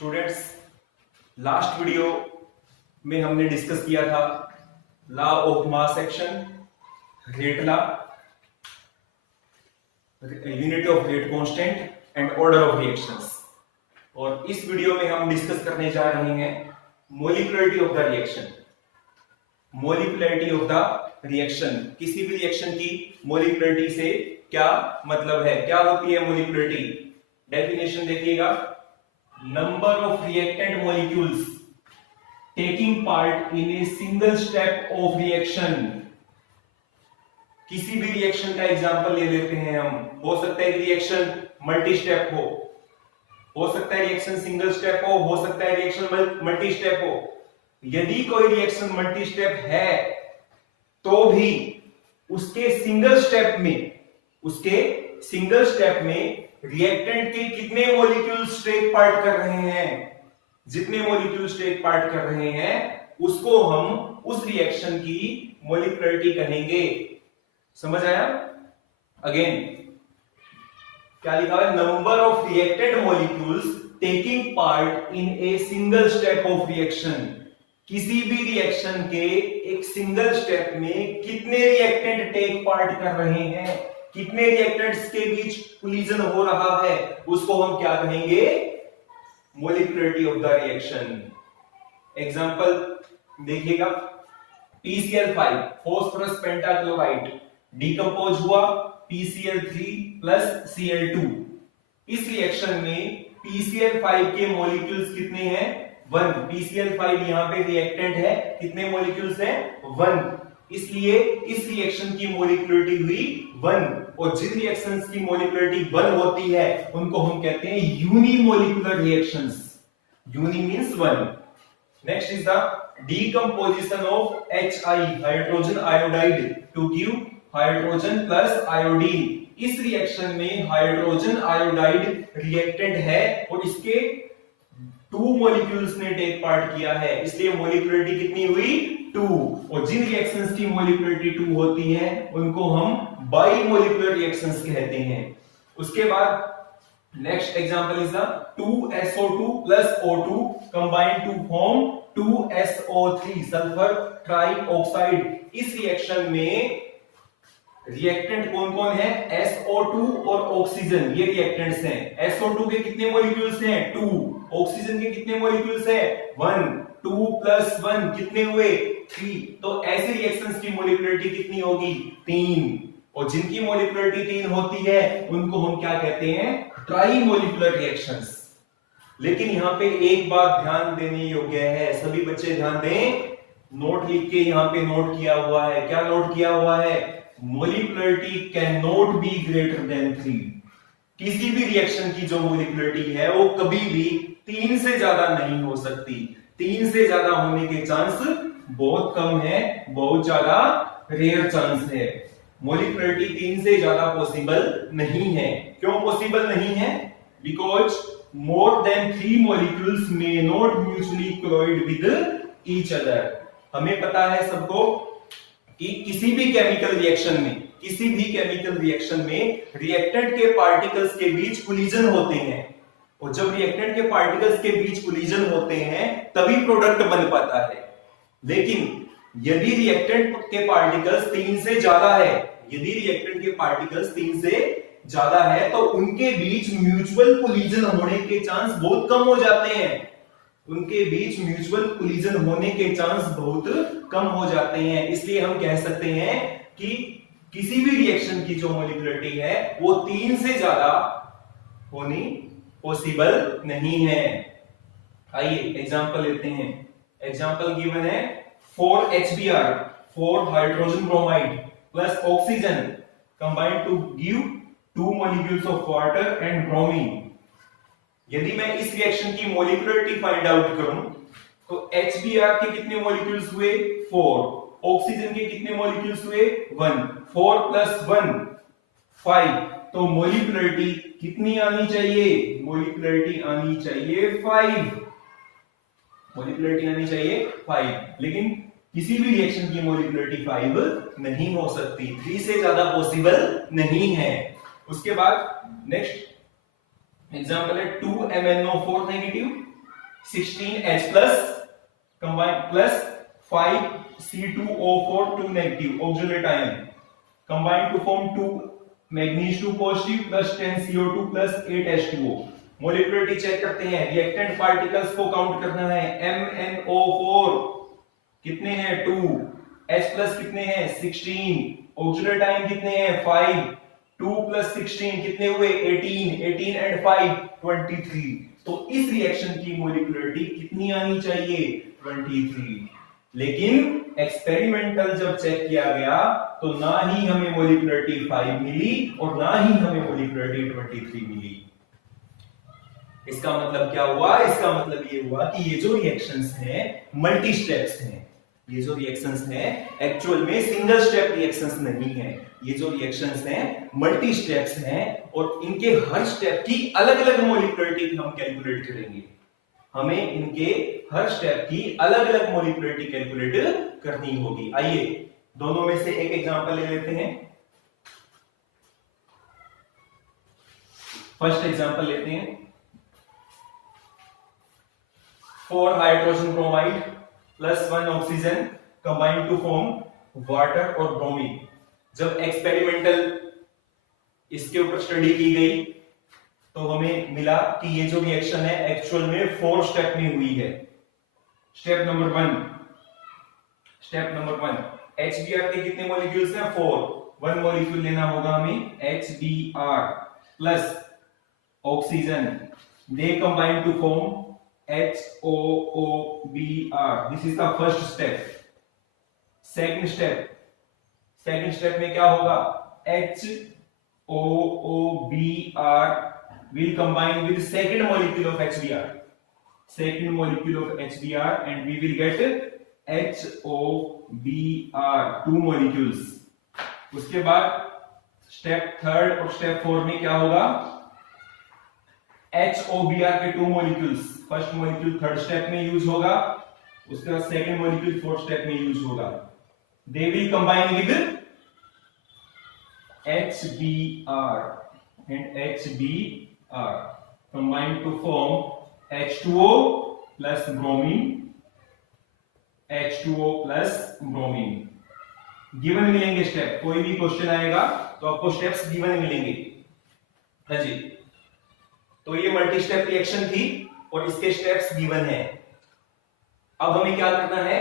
Students, last video में हमने discuss किया था law of mass action, rate law, unit of rate constant and order of reactions. और इस वीडियो में हम डिस्कस करने जा रहे हैं molecularity of the reaction. Molecularity of the reaction, किसी भी रिएक्शन की मोलिकुलरिटी से क्या मतलब है, क्या होती है मोलिकुलरिटी। डेफिनेशन देखिएगा, number of reactant molecules taking part in a single step of reaction। किसी भी रिएक्शन का एग्जांपल ले लेते हैं हम। हो सकता है कि रिएक्शन मल्टी स्टेप हो सकता है रिएक्शन सिंगल स्टेप हो सकता है रिएक्शन मल्टी स्टेप हो। यदि कोई रिएक्शन मल्टी स्टेप है तो भी उसके सिंगल स्टेप में रिएक्टेंट के कितने मॉलिक्यूल्स टेक पार्ट कर रहे हैं, जितने मॉलिक्यूल्स टेक पार्ट कर रहे हैं उसको हम उस रिएक्शन की मोलिकुलरिटी कहेंगे। समझ आया? अगेन क्या लिखा है, number of reacted molecules taking part in a single step of reaction. किसी भी रिएक्शन के एक सिंगल स्टेप में कितने रिएक्टेंट टेक पार्ट कर रहे हैं, कितने रिएक्टेंट्स के बीच कोलिजन हो रहा है, उसको हम क्या कहेंगे, molecularity of the reaction. Example देखिएगा, PCl5 फॉस्फोरस पेंटाक्लोराइड डिकम्पोज हुआ PCl3 प्लस Cl2। इस रिएक्शन में PCl5 के मॉलिक्यूल्स कितने हैं, 1। PCl5 यहां पे रिएक्टेंट है, कितने मॉलिक्यूल्स हैं, 1। इसलिए इस रिएक्शन की मोलिकुलरिटी हुई 1। और जिन रिएक्शंस की मोलिकुलरिटी 1 होती है उनको हम कहते हैं unimolecular reactions. Uni means 1। Next is the decomposition of HI hydrogen iodide to give hydrogen plus iodine. इस रिएक्शन में हाइड्रोजन आयोडाइड रिएक्टेंट है और इसके 2 मॉलिक्यूल्स ने टेक पार्ट किया है, इसलिए मोलिकुलरिटी कितनी हुई, 2। और जिन रिएक्शंस की मोलिकुलरिटी 2 होती है उनको हम बाइमोलिकुलर रिएक्शंस कहते हैं। उसके बाद next example is the 2SO2 plus O2 combine to form 2SO3 sulphur trioxide. इस रिएक्शन में रिएक्टेंट कौन कौन है, SO2 और ऑक्सीजन, ये रिएक्टेंट्स हैं। SO2 के कितने मॉलिक्यूल्स हैं, 2। ऑक्सीजन के कितने मॉलिक्यूल्स हैं, 1। 2 प्लस 1 कितने हुए, 3। तो ऐसे रिएक्शंस की मोलिकुलरिटी कितनी होगी, 3। और जिनकी मोलिकुलरिटी 3 होती है उनको हम क्या कहते हैं, ट्राइमोलिकुलर रिएक्शंस। लेकिन यहाँ पे एक बात ध्यान देने योग्य है, सभी बच्चे ध्यान दें, नोट लिख के यहाँ पे नोट किया हुआ है। क्या नोट किया हुआ है, molecularity can not be greater than 3। किसी भी रिएक्शन की जो मोलिकुलरिटी है वो कभी भी 3 से ज्यादा नहीं हो सकती। 3 से ज्यादा होने के चांस बहुत कम है, बहुत ज्यादा रेयर चांस है। मोलिकुलरिटी 3 से ज्यादा पॉसिबल नहीं है। क्यों पॉसिबल नहीं है, because more than 3 molecules may not mutually collide with each other. हमें पता है सबको कि किसी भी केमिकल रिएक्शन में रिएक्टेंट के पार्टिकल्स के बीच कोलिजन होते हैं, और जब रिएक्टेंट के पार्टिकल्स के बीच कोलिजन होते हैं तभी प्रोडक्ट बन पाता है। लेकिन यदि रिएक्टेंट के पार्टिकल्स 3 से ज्यादा है, तो उनके बीच म्यूचुअल कोलिजन होने के चांस बहुत कम हो जाते हैं। इसलिए हम कह सकते हैं कि किसी भी रिएक्शन की जो मोलिकुलरिटी है वो 3 से ज्यादा होनी पॉसिबल नहीं है। आइए एग्जांपल लेते हैं। एग्जांपल गिवन है 4HBr 4 hydrogen bromide plus oxygen combined to give 2 molecules of water and bromine. यदि मैं इस रिएक्शन की मोलिकुलरिटी फाइंड आउट करूं तो HBr के कितने मॉलिक्यूल्स हुए, 4। ऑक्सीजन के कितने मॉलिक्यूल्स हुए, 1। 4 प्लस 1 5। तो मोलिकुलरिटी कितनी आनी चाहिए, मोलिकुलरिटी आनी चाहिए 5। लेकिन किसी भी रिएक्शन की मोलिकुलरिटी 5 नहीं हो सकती, 3 से ज्यादा पॉसिबल नहीं है। उसके बाद नेक्स्ट एग्जांपल है 2MnO4 negative 16H plus combine plus 5C2O4 2 negative auxiliary ion combine to form 2 manganese 2 positive plus 10 CO2 plus 8 H2O। Molecularity check करते हैं, रिएक्टेंट पार्टिकल्स को काउंट करना है। MnO4 कितने हैं 2, H प्लस कितने हैं 16, ऑक्सिलरी आयन कितने हैं 5, 2 प्लस 16 कितने हुए 18, 18 एंड 5 23। तो इस रिएक्शन की मॉलिक्युलरिटी कितनी आनी चाहिए 23। लेकिन एक्सपेरिमेंटल जब चेक किया गया तो ना ही हमें मॉलिक्युलरिटी 5 मिली और ना ही हमें मॉलिक्युलरिटी 23 मिली। इसका मतलब क्या हुआ? इसका मतलब ये हुआ कि ये जो रिएक्शंस हैं मल्टी स्टेप्स हैं। ये जो रिएक्शंस हैं एक्चुअल में सिंगल स्टेप रिएक्शंस नहीं है। ये जो रिएक्शंस हैं मल्टी स्टेप्स हैं और इनके हर स्टेप की अलग अलग मॉलिक्युलरिटी हम कैलकुलेट करेंगे। हमें इनके हर स्टेप की अलग अलग मॉलिक्युलरिटी कैलकुलेट करनी होगी। आइए दोनों में से एक एग्जांपल ले लेते हैं। फर्स्ट एग्जांपल लेते हैं। 4 hydrogen bromide plus 1 oxygen combined to form water और ब्रोमीन। जब एक्सपेरिमेंटल इसके ऊपर स्टडी की गई तो हमें मिला कि ये जो रिएक्शन है एक्चुअल में 4 स्टेप में हुई है। स्टेप नंबर 1 HBr के कितने मॉलिक्यूल्स हैं 4। 1 मॉलिक्यूल लेना होगा हमें HBr plus oxygen, they combine to form HOOBr। This is the first step. Second step में क्या होगा HOOBr will combine with second molecule of HBr and we will get HOBr 2 molecules। उसके बाद step 3 और step 4 में क्या होगा HOBr के 2 molecules, first molecule third step में यूज होगा, उसके बाद सेकंड मॉलिक्यूल फोर्थ स्टेप में यूज होगा। They will combine with HBr and HBr combine to form H2O plus bromine, H2O plus bromine। Given मिलेंगे स्टेप, कोई भी क्वेश्चन आएगा तो आपको स्टेप्स गिवन मिलेंगे। हाँ जी, तो ये मल्टी स्टेप रिएक्शन थी और इसके स्टेप्स गिवन है। अब हमें क्या करना है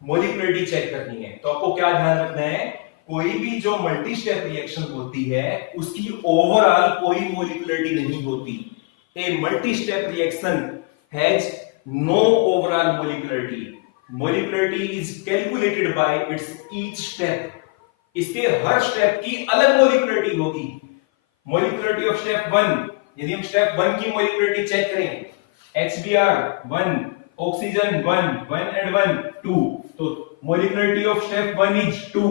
मॉलिक्युलरिटी चेक करनी है। तो आपको क्या ध्यान रखना है, कोई भी जो मल्टी स्टेप रिएक्शन होती है उसकी ओवरऑल कोई मॉलिक्युलरिटी नहीं होती। A multi step reaction has no overall molecularity. Molecularity is calculated by its each step. इसके हर स्टेप की अलग मॉलिक्युलरिटी होगी। मॉलिक्युलरिटी ऑफ स्टेप 1, यदि हम स्टेप 1 की मॉलिक्युलरिटी चेक करें HBr 1, ऑक्सीजन 1 एंड 1 2, तो मॉलिक्युलरिटी ऑफ स्टेप 1 इज 2।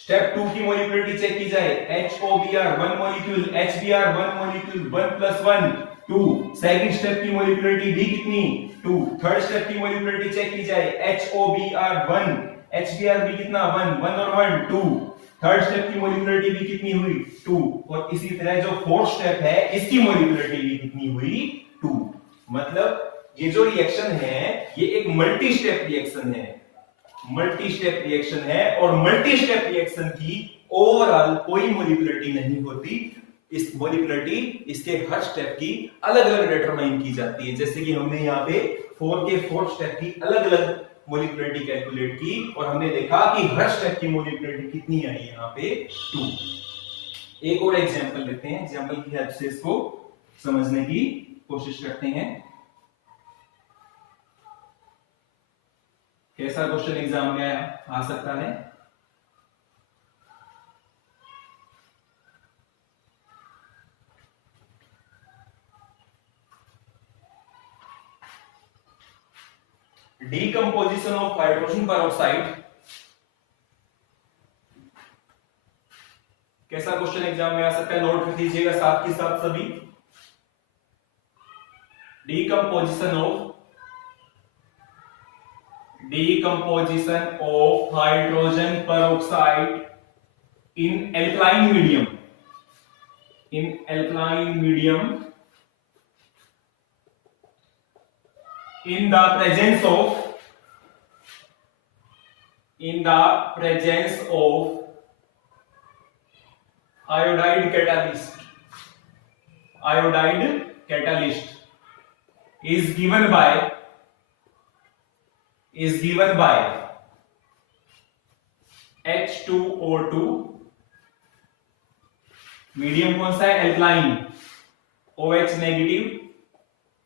स्टेप 2 की मॉलिक्युलरिटी चेक की जाए HOBr 1 molecule, HBr 1 molecule, 1 + 1 2। Second step की मॉलिक्युलरिटी भी कितनी 2। थर्ड स्टेप की मॉलिक्युलरिटी चेक की जाए HOBr 1, HBr भी कितना 1 और 1 2। थर्ड स्टेप की मॉलिक्युलरिटी भी कितनी हुई 2। और इसी तरह जो फोर्थ स्टेप है इसकी मॉलिक्युलरिटी भी कितनी हुई 2। मतलब ये जो रिएक्शन है ये एक मल्टी स्टेप रिएक्शन है। मल्टी स्टेप रिएक्शन है और मल्टी स्टेप रिएक्शन की ओवरऑल कोई मॉलिक्युलरिटी नहीं होती। इस मॉलिक्युलरिटी इसके हर स्टेप की अलग अलग डिटरमाइन की जाती है। जैसे कि हमने यहाँ पे 4 के 4 स्टेप की अलग अलग मॉलिक्युलरिटी कैलकुलेट की और हमने देखा कि हर स्टेप की मॉलिक्युलरिटी कितनी आई यहाँ पे 2। एक और एग्जांपल लेते हैं, एग्जांपल की हेल्प से इसको समझने की कोशिश करते हैं। कैसा क्वेश्चन एग्जाम में आ सकता है? Decomposition of hydrogen peroxide. कैसा क्वेश्चन एग्जाम में आ सकता है? नोट कर लीजिएगा साथ के साथ सभी। Decomposition of hydrogen peroxide in alkaline medium in the presence of iodide catalyst is given by H2O2, medium कौन सा है, एल्कलाइन, OH नेगेटिव,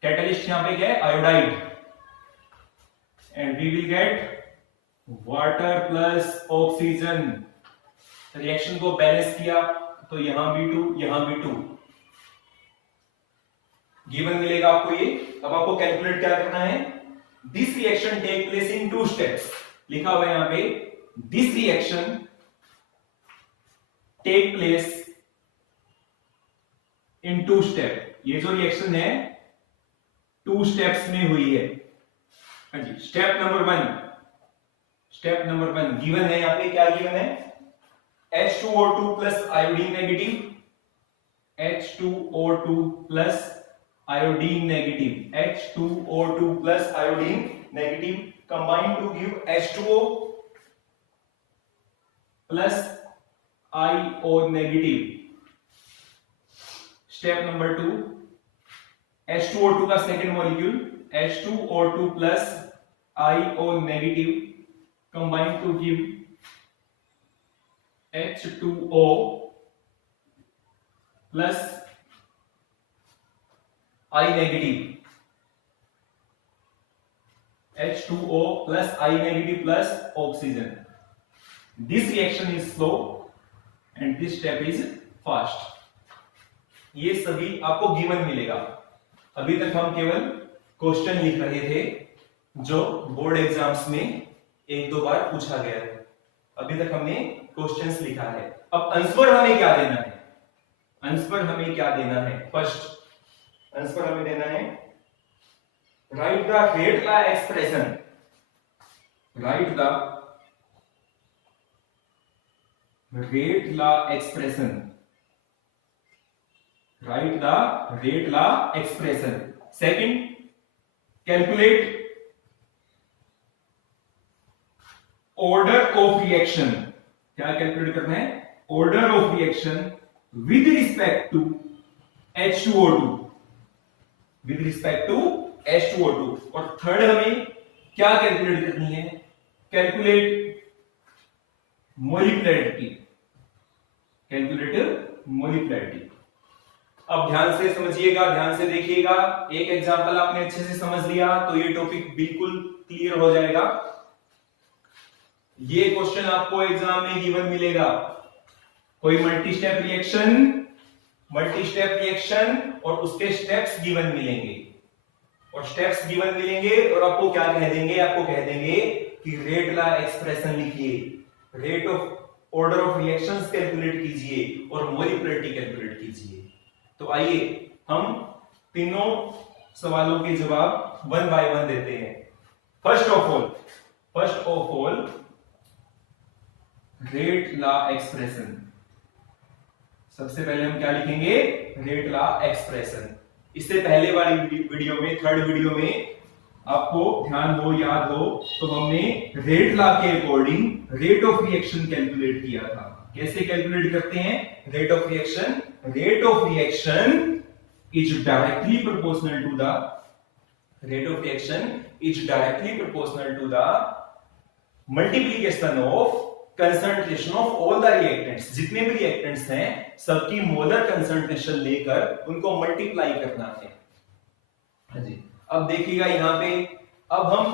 कैटलिस्ट यहां पे क्या है, iodide, and we will get water plus oxygen. Reaction को balance किया तो यहां भी 2, यहां भी 2 गिवन मिलेगा आपको ये। अब आपको कैलकुलेट क्या करना है, this reaction take place in 2 steps, लिखा हुआ है यहां पे, this reaction take place in 2 step. ये जो रिएक्शन है 2 स्टेप्स में हुई है। हाँ जी, स्टेप नंबर 1 गिवन है यहां पे, क्या गिवन है, H2O2 plus iodine negative, H2O2 plus iodine negative, H2O2 plus iodine negative combine to give H2O plus IO negative. Step number 2, H2O2 का second molecule H2O2 plus IO negative combine to give H2O plus I negative, H2O plus I negative plus oxygen. This reaction is slow and this step is fast. ये सभी आपको given मिलेगा। अभी तक हम केवल question लिख रहे थे जो बोर्ड एग्जाम्स में 1-2 बार पूछा गया है। अभी तक हमने क्वेश्चंस लिखा है। अब आंसर हमें क्या देना है, फर्स्ट आंसर हमें देना है, write the rate law expression, write the rate law expression. Second, calculate order of reaction. क्या कैलकुलेट करना है, order of reaction with respect to H2O2, और थर्ड हमें क्या कैलकुलेट करनी है, कैलकुलेट मोलिकुलरिटी। अब ध्यान से समझिएगा, ध्यान से देखिएगा। एक एग्जांपल आपने अच्छे से समझ लिया तो ये टॉपिक बिल्कुल क्लियर हो जाएगा। ये क्वेश्चन आपको एग्जाम में गिवन मिलेगा, कोई मल्टी स्टेप रिएक्शन और उसके स्टेप्स गिवन मिलेंगे, और आपको क्या कह देंगे, कि रेट लॉ एक्सप्रेशन लिखिए, rate of order of reactions calculate कीजिए और मोलिकुलरिटी कैलकुलेट कीजिए। तो आइए हम तीनों सवालों के जवाब 1 बाय 1 देते हैं। First of all rate law expression. सबसे पहले हम क्या लिखेंगे, रेट लॉ एक्सप्रेशन। इससे पहले वाली वीडियो में, थर्ड वीडियो में, आपको ध्यान हो, याद हो, तो हमने रेट लॉ के according rate of reaction calculate किया था। कैसे कैलकुलेट करते हैं rate of reaction, rate of reaction is directly proportional to the multiplication of concentration of all the reactants. जितने भी रिएक्टेंट्स हैं सबकी मोलर कंसंट्रेशन लेकर उनको मल्टीप्लाई करना है। हाँ जी, अब देखिएगा यहां पे, अब हम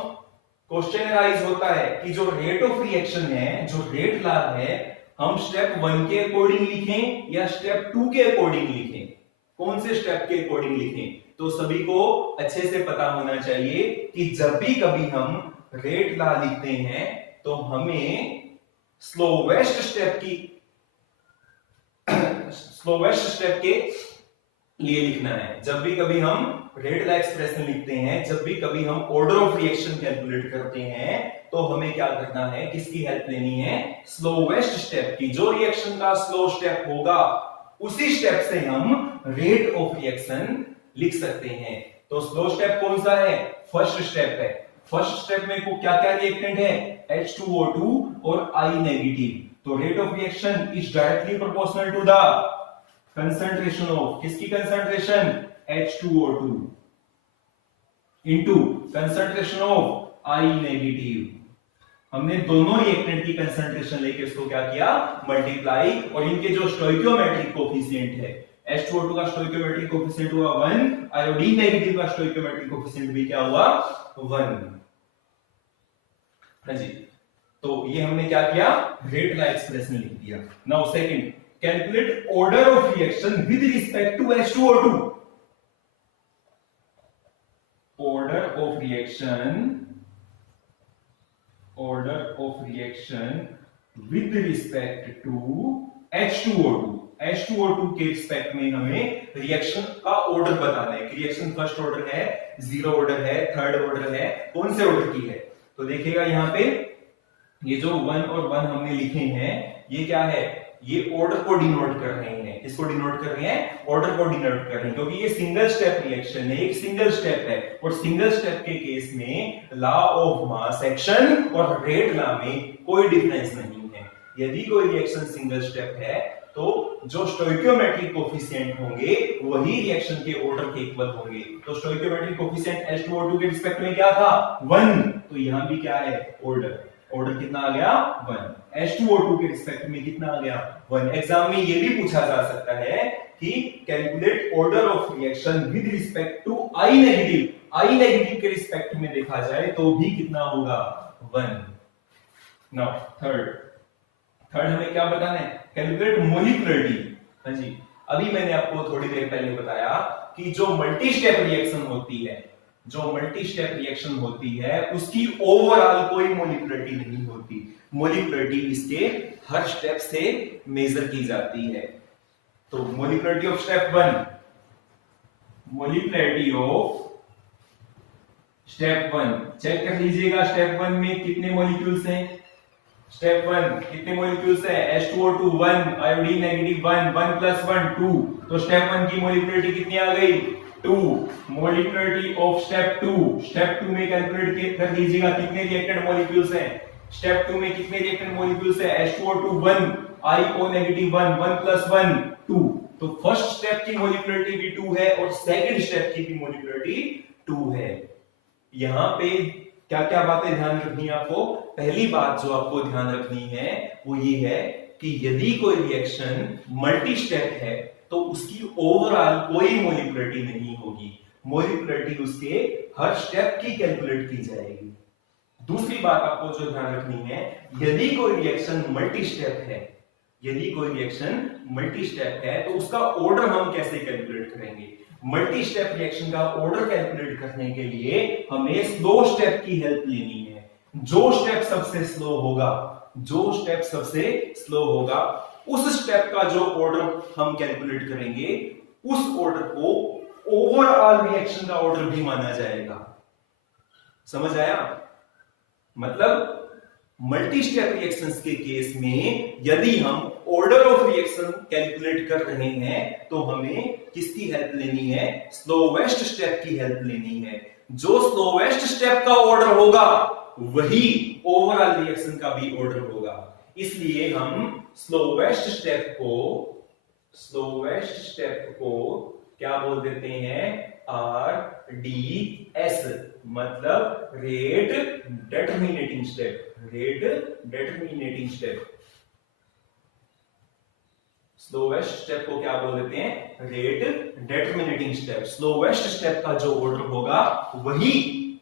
क्वेश्चन राइज होता है कि जो रेट ऑफ रिएक्शन है, जो रेट लॉ है, हम स्टेप 1 के अकॉर्डिंग लिखें या स्टेप 2 के अकॉर्डिंग लिखें, कौन से स्टेप के अकॉर्डिंग लिखें। तो सभी को अच्छे से पता होना चाहिए कि जब भी कभी हम रेट लॉ लिखते हैं तो हमें स्लोवेस्ट स्टेप के लिए लिखना है। जब भी कभी हम रेट लॉ एक्सप्रेशन लिखते हैं, जब भी कभी हम ऑर्डर ऑफ रिएक्शन कैलकुलेट करते हैं, तो हमें क्या करना है, किसकी हेल्प लेनी है, स्लोवेस्ट स्टेप की। जो रिएक्शन का स्लो स्टेप होगा उसी स्टेप से हम रेट ऑफ रिएक्शन लिख सकते हैं। तो स्लो स्टेप कौन सा है, फर्स्ट स्टेप है। फर्स्ट स्टेप में को क्या क्या रिएक्टेंट है, H2O2 और I नेगेटिव। तो rate of reaction is directly proportional to the concentration of, किसकी concentration, H2O2 into concentration of I नेगेटिव। हमने दोनों रिएक्टेंट की कंसंट्रेशन लेके इसको क्या किया, मल्टीप्लाई, और इनके जो स्टोइकियोमेट्रिक कोफिशिएंट है, H2O2 का स्टोइकियोमेट्रिक कोफिशिएंट हुआ 1, आयोडीन नेगेटिव का स्टोइकियोमेट्रिक कोफिशिएंट भी क्या हुआ, 1। हाँ जी, तो ये हमने क्या किया, रेट का एक्सप्रेशन लिख दिया। Now second, calculate order of reaction with respect to H2O2। Order of reaction with respect to H2O2। H2O2 के रिस्पेक्ट में हमें रिएक्शन का ऑर्डर बताना है कि रिएक्शन फर्स्ट ऑर्डर है, जीरो ऑर्डर है, थर्ड ऑर्डर है, कौन से ऑर्डर की है। तो देखिएगा यहाँ पे ये जो 1 और 1 हमने लिखे हैं, ये क्या है, ये ऑर्डर को डिनोट कर रहे हैं। इसको डिनोट कर रहे हैं, ऑर्डर को डिनोट कर रहे हैं, क्योंकि ये सिंगल स्टेप रिएक्शन है, एक सिंगल स्टेप है, और सिंगल स्टेप के केस में लॉ ऑफ मास एक्शन और रेट लॉ में कोई डिफरेंस नहीं है। यदि कोई रिएक्शन सिंगल स्टेप है तो जो स्टोइकियोमेट्रिक कोफिशिएंट होंगे वही रिएक्शन के ऑर्डर के इक्वल होंगे। तो स्टोइकियोमेट्रिक कोफिशिएंट H2O2 के रिस्पेक्ट में क्या था, 1, तो यहां भी क्या है, ऑर्डर कितना आ गया, 1। H2O2 के रिस्पेक्ट में कितना आ गया, 1। एग्जाम में ये भी पूछा जा सकता है कि calculate order of reaction with respect to I negative. I negative के रिस्पेक्ट में देखा जाए तो भी कितना होगा, 1। नाउ थर्ड हमें क्या बताना है, कैलकुलेट मोलिकुलरिटी। हाँ जी, अभी मैंने आपको थोड़ी देर पहले बताया कि जो मल्टी स्टेप रिएक्शन होती है, उसकी ओवरऑल कोई मोलिकुलरिटी नहीं होती। मोलिकुलरिटी इसके हर स्टेप से मेजर की जाती है। तो मोलिकुलरिटी ऑफ स्टेप 1, चेक कर लीजिएगा स्टेप 1 में कितने मॉलिक्यूल्स हैं। स्टेप 1 कितने मॉलिक्यूल्स है, H2O2 1, आयोडीन नेगेटिव 1, 1 + 1 2। तो स्टेप 1 की मोलिकुलरिटी कितनी आ गई, 2। मोलिकुलरिटी ऑफ स्टेप 2 में कैलकुलेट कर लीजिएगा कितने रिएक्टेंट मॉलिक्यूल्स हैं। स्टेप 2 में कितने रिएक्टेंट मॉलिक्यूल्स है, H2O2 1, IO नेगेटिव 1, 1 + 1 2। तो फर्स्ट स्टेप की मोलिकुलरिटी भी 2 है और सेकंड स्टेप की भी मोलिकुलरिटी 2 है। यहां पे क्या क्या बातें ध्यान रखनी है आपको। पहली बात जो आपको ध्यान रखनी है वो ये है कि यदि कोई रिएक्शन मल्टी स्टेप है तो उसकी ओवरऑल कोई मोलिकुलरिटी नहीं होगी, मोलिकुलरिटी उसके हर स्टेप की कैलकुलेट की जाएगी। दूसरी बात आपको जो ध्यान रखनी है, यदि कोई रिएक्शन मल्टी स्टेप है तो उसका ऑर्डर हम कैसे कैलकुलेट करेंगे। मल्टी स्टेप रिएक्शन का ऑर्डर कैलकुलेट करने के लिए हमें स्लो स्टेप की हेल्प लेनी है। जो स्टेप सबसे स्लो होगा उस स्टेप का जो ऑर्डर हम कैलकुलेट करेंगे, उस ऑर्डर को ओवरऑल रिएक्शन का ऑर्डर भी माना जाएगा। समझ आया, मतलब मल्टी स्टेप रिएक्शंस के केस में यदि हम ऑर्डर ऑफ रिएक्शन कैलकुलेट कर रहे हैं तो हमें किसकी हेल्प लेनी है, स्लोवेस्ट स्टेप की हेल्प लेनी है। जो स्लोवेस्ट स्टेप का ऑर्डर होगा वही ओवरऑल रिएक्शन का भी ऑर्डर होगा। इसलिए हम स्लोवेस्ट स्टेप को क्या बोल देते हैं, RDS, मतलब rate determining step. Slowest step को क्या बोल देते हैं, rate determining step. Slowest step का जो ऑर्डर होगा वही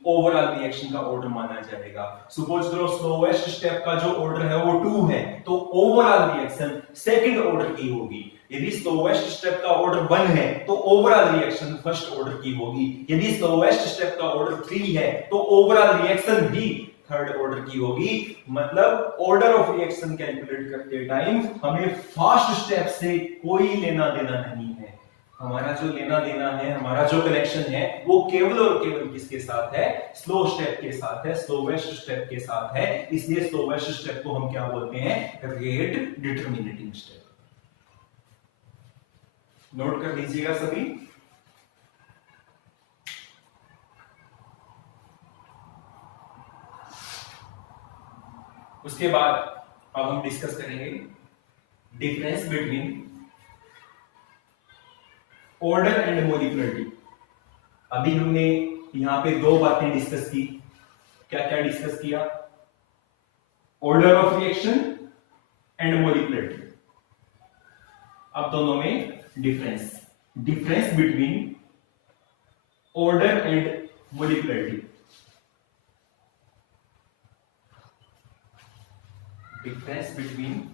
ओवरऑल रिएक्शन का ऑर्डर माना जाएगा। सपोज करो स्लोवेस्ट स्टेप का जो ऑर्डर है वो 2 है, तो ओवरऑल रिएक्शन सेकंड ऑर्डर की होगी। यदि स्लोवेस्ट स्टेप का ऑर्डर 1 है तो ओवरऑल रिएक्शन फर्स्ट ऑर्डर की होगी। यदि स्लोवेस्ट स्टेप का ऑर्डर 3 है तो ओवरऑल रिएक्शन भी थर्ड ऑर्डर की होगी। मतलब ऑर्डर ऑफ रिएक्शन कैलकुलेट करते टाइम हमें फास्ट स्टेप से कोई लेना देना नहीं है। हमारा जो लेना देना है, हमारा जो कनेक्शन है वो केवल और केवल किसके साथ है, स्लो स्टेप के साथ है, स्लोवेस्ट स्टेप के साथ है। इसलिए स्लोवेस्ट स्टेप को हम क्या बोलते हैं, रेट डिटरमिनेटिंग स्टेप। नोट कर लीजिएगा सभी। उसके बाद अब हम डिस्कस करेंगे difference between order and molecularity. अभी हमने यहां पे दो बातें डिस्कस की। क्या क्या डिस्कस किया? Order of reaction and molecularity. अब दोनों में difference between order and molecularity. Difference between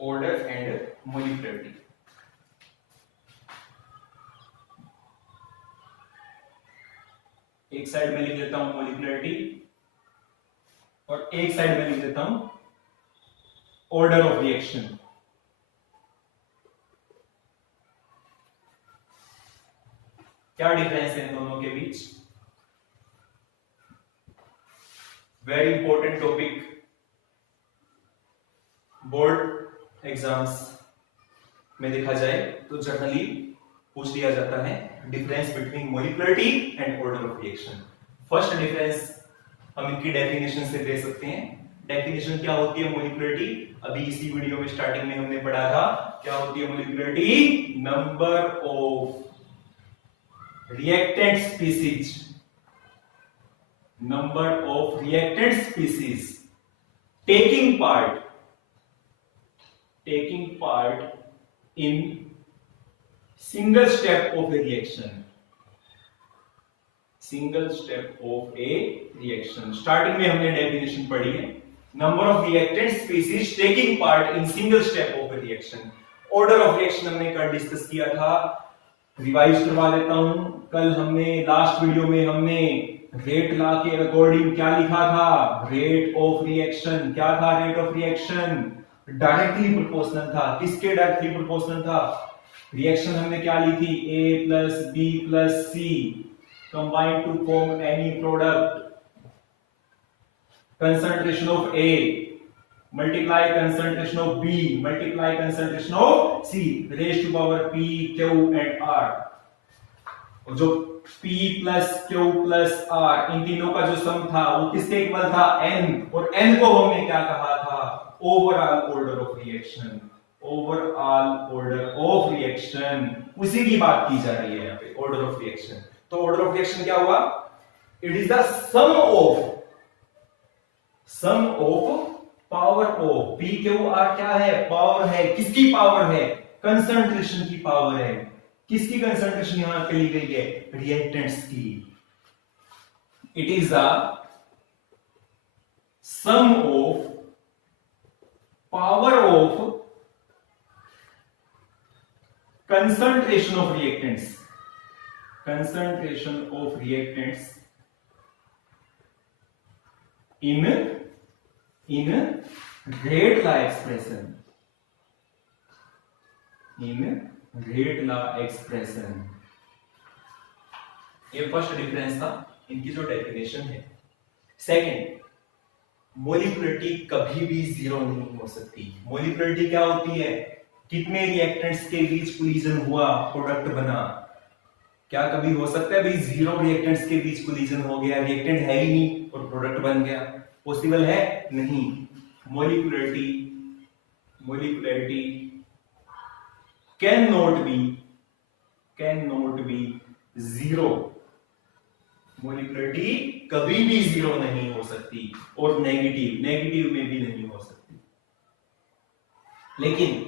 order and molecularity. एक साइड में लिख लेता हूं मोलिकुलरिटी और एक साइड में लिख देता हूं ऑर्डर ऑफ रिएक्शन। क्या डिफरेंस है इन दोनों के बीच? Very important topic, board exams में देखा जाए तो जनरली पूछ लिया जाता है difference between molecularity and order of reaction. First difference हम इनकी डेफिनेशन से दे सकते हैं। डेफिनेशन क्या होती है मोलिकुलरिटी? अभी इसी वीडियो में स्टार्टिंग में हमने पढ़ा था। क्या होती है molecularity? Number of reactant species, number of reactant species taking part in single step of a reaction, starting में हमने डेफिनेशन पढ़ी है, number of reactant species taking part in single step of A reaction. Order of reaction हमने कल discuss किया था, revise करवा देता हूं। कल हमने लास्ट वीडियो में हमने रेट लॉ के अकॉर्डिंग क्या लिखा था? Rate of reaction. क्या था rate of reaction? Directly proportional था। किसके डायरेक्टली प्रोपोर्शनल था? रिएक्शन हमने क्या ली थी? A plus B plus C combined to form any product. Concentration of A multiply concentration of B multiply concentration of C raise to power P Q and R। और जो P plus Q plus R इन तीनों का जो सम था वो किसके equal था? N। और N को हमने क्या कहा था? Overall order of reaction. Overall order of reaction, उसी की बात की जा रही है यहाँ पे, ऑर्डर ऑफ रिएक्शन। तो ऑर्डर ऑफ रिएक्शन क्या हुआ? It is the sum of power of P Q R। क्या है? पावर है। किसकी पावर है? कंसंट्रेशन की पावर है। किसकी कंसंट्रेशन यहां पे ली गई है? रिएक्टेंट्स की। It is the sum of power of concentration of reactants in rate law expression। ये फर्स्ट डिफरेंस था, इनकी जो डेफिनेशन है। सेकंड, मोलिकुलरिटी कभी भी जीरो नहीं हो सकती। मोलिकुलरिटी क्या होती है? कितने रिएक्टेंट्स के बीच कोलिजन हुआ, प्रोडक्ट बना। क्या कभी हो सकता है भाई जीरो रिएक्टेंट्स के बीच कोलिजन हो गया, रिएक्टेंट है ही नहीं और प्रोडक्ट बन गया? पॉसिबल है? नहीं। Molecularity can not be zero. Molecularity कभी भी जीरो नहीं हो सकती और नेगेटिव में भी नहीं हो सकती। लेकिन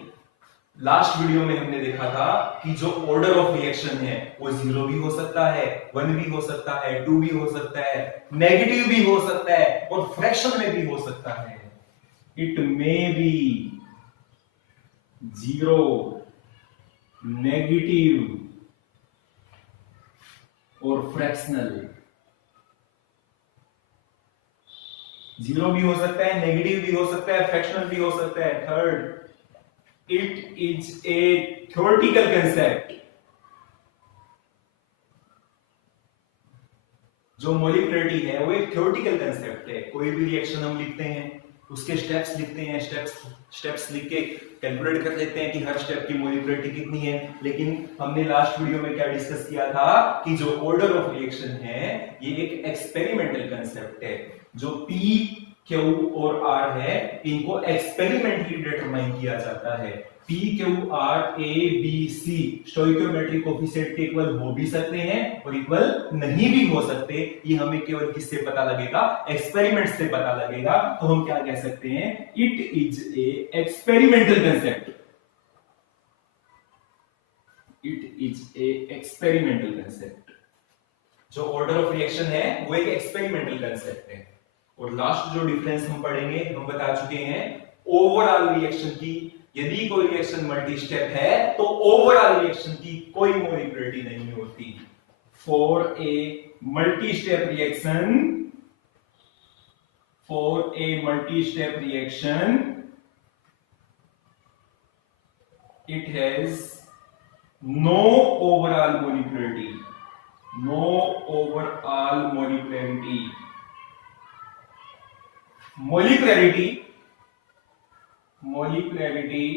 लास्ट वीडियो में हमने देखा था कि जो ऑर्डर ऑफ रिएक्शन है वो जीरो भी हो सकता है, 1 भी हो सकता है, 2 भी हो सकता है, नेगेटिव भी हो सकता है और फ्रैक्शन में भी हो सकता है। It may be zero, negative और फ्रैक्शनल। जीरो भी हो सकता है, नेगेटिव भी हो सकता है, फ्रैक्शनल भी हो सकता है। Third, it is a theoretical concept। जो मोलिकुलरिटी है वो एक थ्योरेटिकल कंसेप्ट है। कोई भी रिएक्शन हम लिखते हैं, उसके स्टेप्स लिखते हैं, स्टेप्स लिख के कैलकुलेट कर लेते हैं कि हर स्टेप की मोलिकुलरिटी कितनी है। लेकिन हमने लास्ट वीडियो में क्या डिस्कस किया था कि जो ऑर्डर ऑफ रिएक्शन है ये एक एक्सपेरिमेंटल कंसेप्ट है। जो P Q और R है, इनको एक्सपेरिमेंटली डिटरमाइन किया जाता है। P Q R A B C stoichiometric coefficient के इक्वल हो भी सकते हैं और इक्वल नहीं भी हो सकते। ये हमें केवल किससे पता लगेगा? एक्सपेरिमेंट से पता लगेगा। तो हम क्या कह सकते हैं? It is a experimental concept. It is a experimental concept. जो ऑर्डर ऑफ रिएक्शन है वो एक एक्सपेरिमेंटल कंसेप्ट है। और लास्ट जो डिफरेंस हम पढ़ेंगे, हम बता चुके हैं ओवरऑल रिएक्शन की। यदि कोई रिएक्शन मल्टी स्टेप है तो ओवरऑल रिएक्शन की कोई मोलिकुलरिटी नहीं होती। For a multi step reaction it has no overall molecularity. Molecularity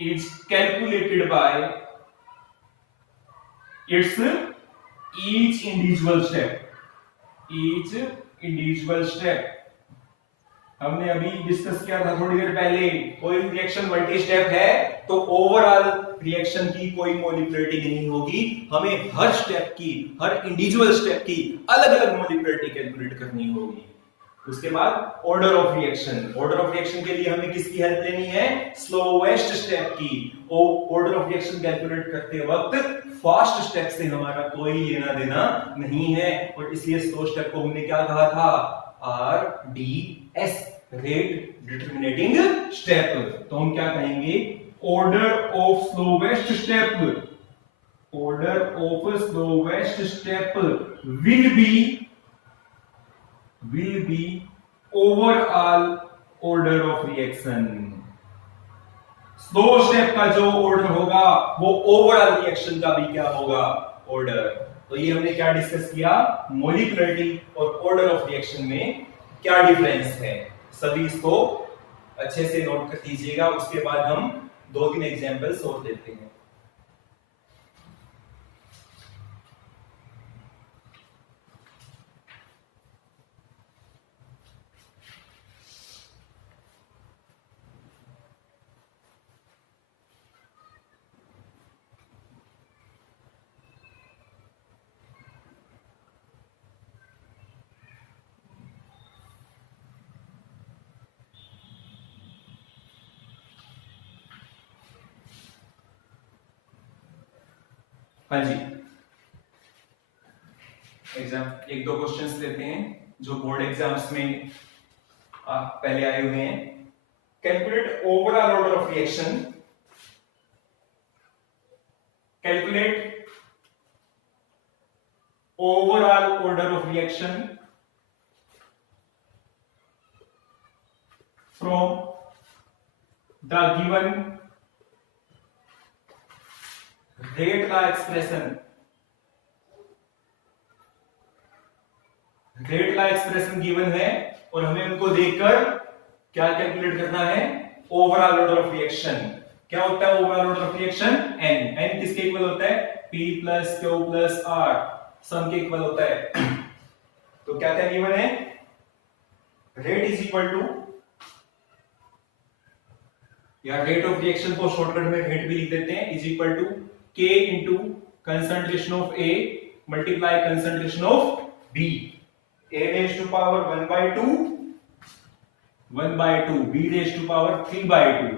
is calculated by its each individual step। हमने अभी डिस्कस किया था थोड़ी देर पहले, कोई रिएक्शन मल्टी स्टेप है तो ओवरऑल रिएक्शन की कोई मोलिकुलरिटी नहीं होगी। हमें हर स्टेप की, हर इंडिविजुअल स्टेप की अलग अलग मोलिकुलरिटी कैलकुलेट करनी होगी। उसके बाद ऑर्डर ऑफ रिएक्शन के लिए हमें किसकी हेल्प लेनी है? स्लोवेस्ट स्टेप की। ऑर्डर ऑफ रिएक्शन कैलकुलेट करते वक्त फास्ट स्टेप से हमारा कोई लेना देना नहीं है, और इसलिए स्लो स्टेप को हमने क्या कहा था? RDS, rate determining step. तो हम क्या कहेंगे? Order of slowest step will be overall order of reaction। Slow step का जो ऑर्डर होगा वो ओवरऑल रिएक्शन का भी क्या होगा? ऑर्डर। तो ये हमने क्या डिस्कस किया? मोलिकुलरिटी और ऑर्डर ऑफ रिएक्शन में क्या डिफरेंस है। सभी इसको अच्छे से नोट कर दीजिएगा। उसके बाद हम 2-3 एग्जांपल्स और देते हैं। हाँ जी, एग्जाम 1-2 क्वेश्चंस लेते हैं जो बोर्ड एग्जाम्स में पहले आए हुए हैं। Calculate overall order of reaction. Calculate overall order of reaction from the given rate का एक्सप्रेशन। रेट का एक्सप्रेशन गिवन है और हमें उनको देखकर क्या कैलकुलेट करना है? Overall order of reaction. क्या होता है overall order of reaction? n किसके इक्वल होता है? P plus Q plus R, सम के इक्वल होता है। तो क्या क्या गिवन है? रेट इज इक्वल टू, या रेट ऑफ रिएक्शन को शॉर्टकट में रेट भी लिख देते हैं, is equal to K into concentration of A multiply concentration of B। A raise to power 1/2, 1/2, B raise to power 3/2।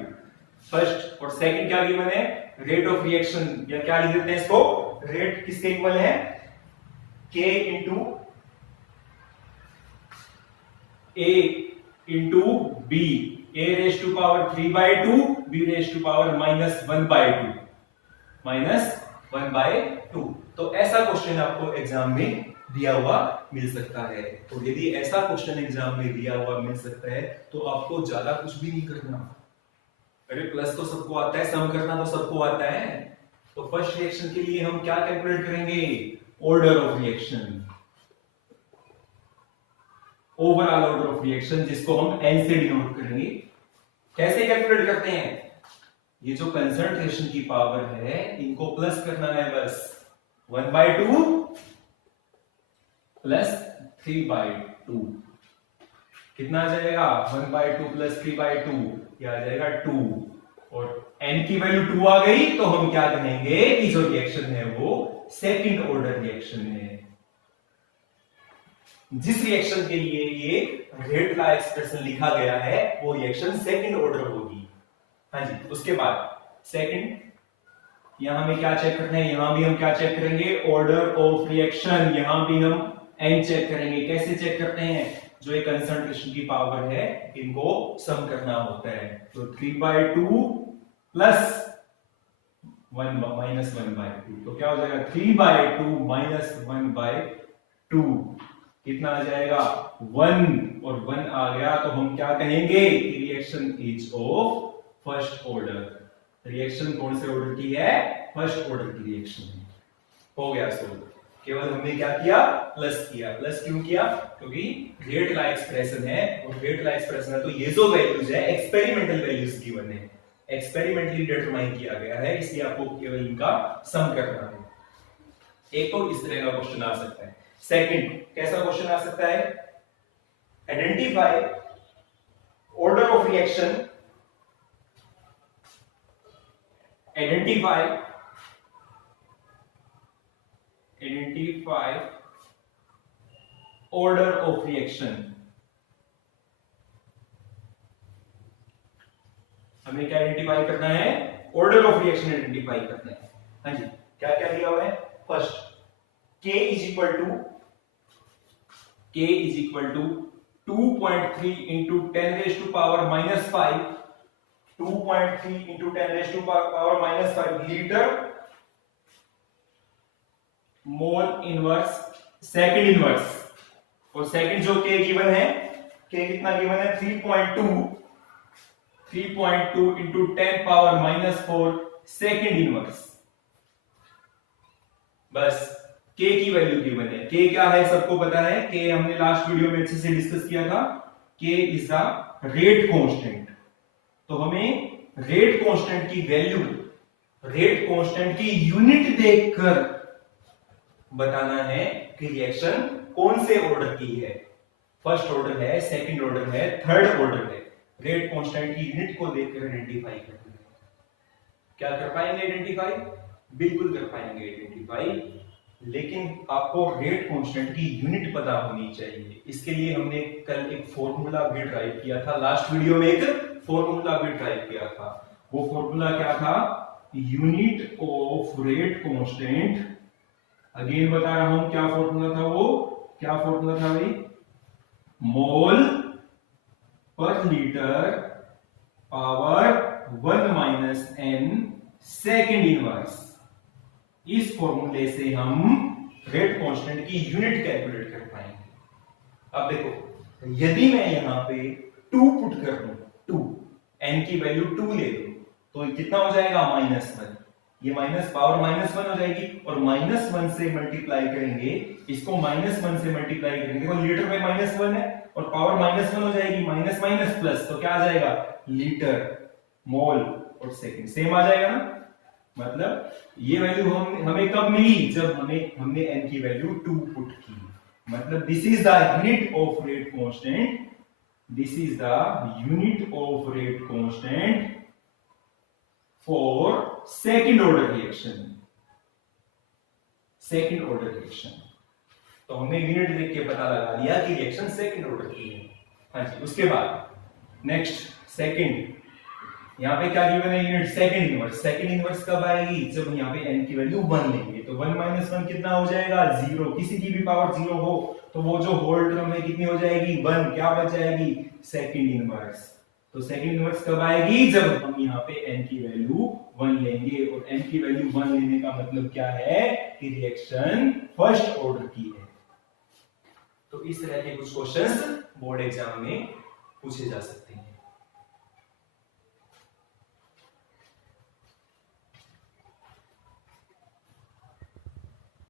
First और second क्या given है? रेट ऑफ रिएक्शन, या क्या लिख देते हैं इसको? रेट किसके इक्वल है? K into A into B, A raise to power 3/2, B raise to power -1/2, -1/2। तो ऐसा क्वेश्चन आपको एग्जाम में दिया हुआ मिल सकता है। तो यदि ऐसा क्वेश्चन एग्जाम में दिया हुआ मिल सकता है तो आपको ज्यादा कुछ भी नहीं करना। अरे प्लस तो सबको आता है, सम करना तो सबको आता है। तो फर्स्ट रिएक्शन के लिए हम क्या कैलकुलेट करेंगे? Order of reaction, overall order of reaction, जिसको हम n से डिनोट करेंगे। कैसे कैलकुलेट करते हैं? ये जो कंसंट्रेशन की पावर है इनको प्लस करना है बस। 1/2 प्लस 3/2 कितना आ जाएगा 1/2 प्लस 3/2, यह आ जाएगा 2। और n की वैल्यू 2 आ गई तो हम क्या कहेंगे कि जो रिएक्शन है वो सेकंड ऑर्डर रिएक्शन है। जिस रिएक्शन के लिए ये रेट का एक्सप्रेशन लिखा गया है वो रिएक्शन सेकंड ऑर्डर होगी। हाँ जी, उसके बाद सेकंड, यहां हमें क्या चेक करना है, यहां भी हम क्या चेक करेंगे, ऑर्डर ऑफ रिएक्शन। यहां भी हम n चेक करेंगे। कैसे चेक करते हैं, जो एक कंसंट्रेशन की पावर है इनको सम करना होता है। तो 3/2 प्लस 1 माइनस 1/2, तो क्या हो जाएगा 3/2 माइनस 1/2, कितना आ जाएगा 1, और 1 आ गया तो हम क्या कहेंगे कि reaction is of first order. Reaction कौन से ऑर्डर की है, फर्स्ट ऑर्डर की रिएक्शन है। हो गया सोल्व। केवल हमने क्या किया, प्लस किया। प्लस क्यों किया, क्योंकि रेट का एक्सप्रेशन है, और रेट का एक्सप्रेशन है तो ये जो वैल्यूज है एक्सपेरिमेंटल वैल्यूज गिवन है, एक्सपेरिमेंटली डिटरमाइन किया गया है, इसलिए आपको केवल इनका सम करना है। एक तो इस तरह का क्वेश्चन आ सकता है। सेकंड कैसा क्वेश्चन आ सकता है, identify order of reaction, identify order of reaction। हमें क्या आइडेंटिफाई करना है, ऑर्डर ऑफ रिएक्शन आइडेंटिफाई करना है। हाँ जी, क्या क्या दिया हुआ है, first k is equal to 2.3 into 10⁻⁻⁵, 2.3 into 10⁻⁻⁵ litre mole inverse second inverse. और सेकंड जो k गिवन है, k कितना गिवन है 3.2 इंटू 10⁻⁻⁴ सेकंड इनवर्स। बस k की वैल्यू गिवन है। k क्या है सबको पता है, k हमने लास्ट वीडियो में अच्छे से डिस्कस किया था, k is the rate constant. तो हमें रेट कांस्टेंट की वैल्यू, रेट कांस्टेंट की यूनिट देखकर बताना है कि रिएक्शन कौन से ऑर्डर की है, फर्स्ट ऑर्डर है, सेकंड ऑर्डर है, थर्ड ऑर्डर है। रेट कांस्टेंट की यूनिट को देखकर आइडेंटिफाई करना है। क्या कर पाएंगे आइडेंटिफाई, बिल्कुल कर पाएंगे आइडेंटिफाई, लेकिन आपको रेट कांस्टेंट की यूनिट पता होनी चाहिए। इसके लिए हमने कल एक फॉर्मूला भी ड्राइव किया था, लास्ट वीडियो में एक फॉर्मूला भी ड्राइव किया था। वो फॉर्मूला क्या था, unit of rate constant. Again बता रहा हूं क्या फॉर्मूला था, वो क्या फॉर्मूला था भाई, मोल पर litre power 1 - n second inverse. इस फॉर्मूले से हम रेट कांस्टेंट की यूनिट कैलकुलेट कर पाएंगे। अब देखो, यदि मैं यहां पे 2 पुट कर दूं, 2 n की वैल्यू 2 ले लूं, तो कितना हो जाएगा -1। ये माइनस पावर -1 हो जाएगी, और -1 से मल्टीप्लाई करेंगे, इसको -1 से मल्टीप्लाई करेंगे, देखो लीटर में -1 है और पावर -1 हो जाएगी, माइनस माइनस प्लस, तो क्या आ जाएगा लीटर मोल और सेकंड सेम आ जाएगा ना। मतलब ये वैल्यू हमें कब मिली, जब हमने n की वैल्यू 2 पुट की। मतलब this is the unit of rate constant, this is the unit of rate constant for second order reaction, second order reaction. तो हमने यूनिट देख के पता लगा लिया कि रिएक्शन सेकंड ऑर्डर की है। हाँ जी, उसके बाद नेक्स्ट सेकंड, यहाँ पे क्या गिवन है unit, second inverse. Second inverse कब आएगी, जब यहाँ पे n की वैल्यू 1 लेंगे, तो 1 - 1 कितना हो जाएगा 0। किसी की भी पावर 0 हो तो वो जो होल टर्म है कितनी हो जाएगी 1, क्या बच जाएगी सेकंड इनवर्स। तो सेकंड इनवर्स कब आएगी, जब हम यहाँ पे n की वैल्यू 1 लेंगे, और n की वैल्यू 1 लेने का मतलब क्या है कि रिएक्शन फर्स्ट ऑर्डर की है। तो इस तरह के कुछ क्वेश्चंस बोर्ड एग्जाम में पूछे जा सकते हैं।